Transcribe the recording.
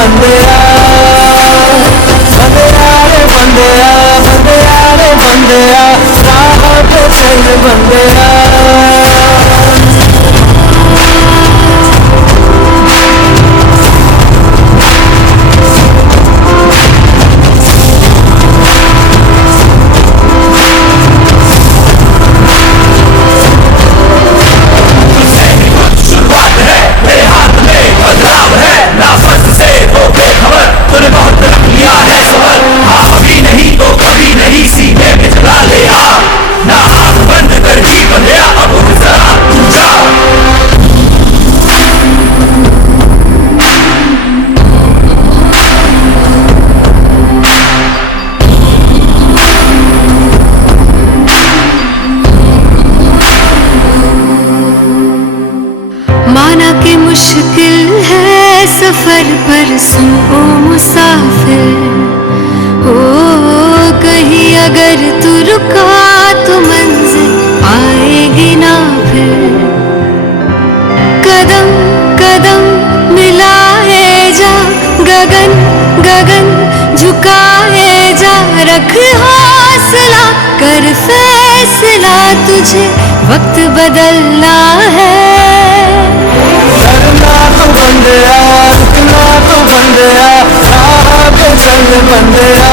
बंदिया बंदिया रे बंदिया बंदिया रे बंदिया राह पे चल बंदिया। माना कि मुश्किल है सफर पर सुन ओ मुसाफिर, ओ कहीं अगर तू रुका तो मंजिल आएगी ना फिर। कदम कदम मिलाए जा, गगन गगन झुकाए जा, रख हौसला कर फैसला, तुझे वक्त बदलना है। बंदिया रुकना तो बंदिया राह पे चल बंदिया।